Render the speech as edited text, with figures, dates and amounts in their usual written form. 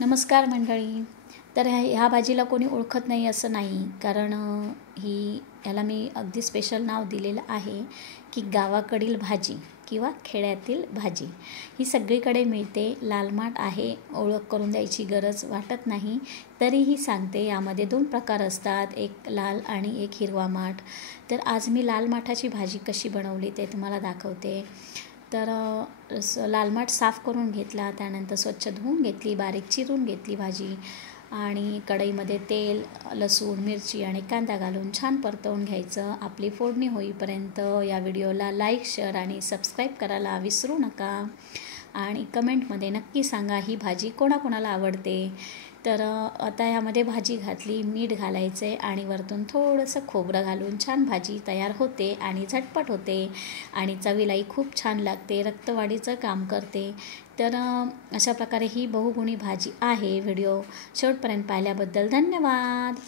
नमस्कार मंडळी. तर ह्या भाजीला कोणी ओळखत नाही असं नाही, कारण याला मी अगदी स्पेशल नाव दिलेलं आहे की गावाकडील भाजी किंवा खेड्यातील भाजी. ही सगळीकडे मिळते, लाल माठ आहे, ओळख करून द्यायची गरज वाटत नाही. तरीही सांगते, यामध्ये 2 प्रकार असतात, एक लाल आणि एक हिरवा माठ. तर आज मी लाल माठाची भाजी कशी बनवली ते तुम्हाला दाखवते. तर लाल माठ साफ करून घेतला, त्यानंतर स्वच्छ धुवून घेतली, बारीक चिरून घेतली भाजी आणि कढईमध्ये तेल, लसूण, मिरची आणि कांदा घालून छान परतवून घ्यायचं. आपली फोडणी होईपर्यंत. या व्हिडिओला लाईक, शेअर आणि सबस्क्राईब करायला विसरू नका आणि कमेंटमध्ये नक्की सांगा ही भाजी कोणाकोणाला आवडते. तर आता यामध्ये भाजी घातली, मीठ घालायचे आणि वरतून थोडंसं खोबरं घालून छान भाजी तयार होते आणि झटपट होते आणि चवीलाही खूप छान लागते, रक्तवाढीचं काम करते. तर अशा प्रकारे ही बहुगुणी भाजी आहे. व्हिडिओ शेवटपर्यंत पाहिल्याबद्दल धन्यवाद.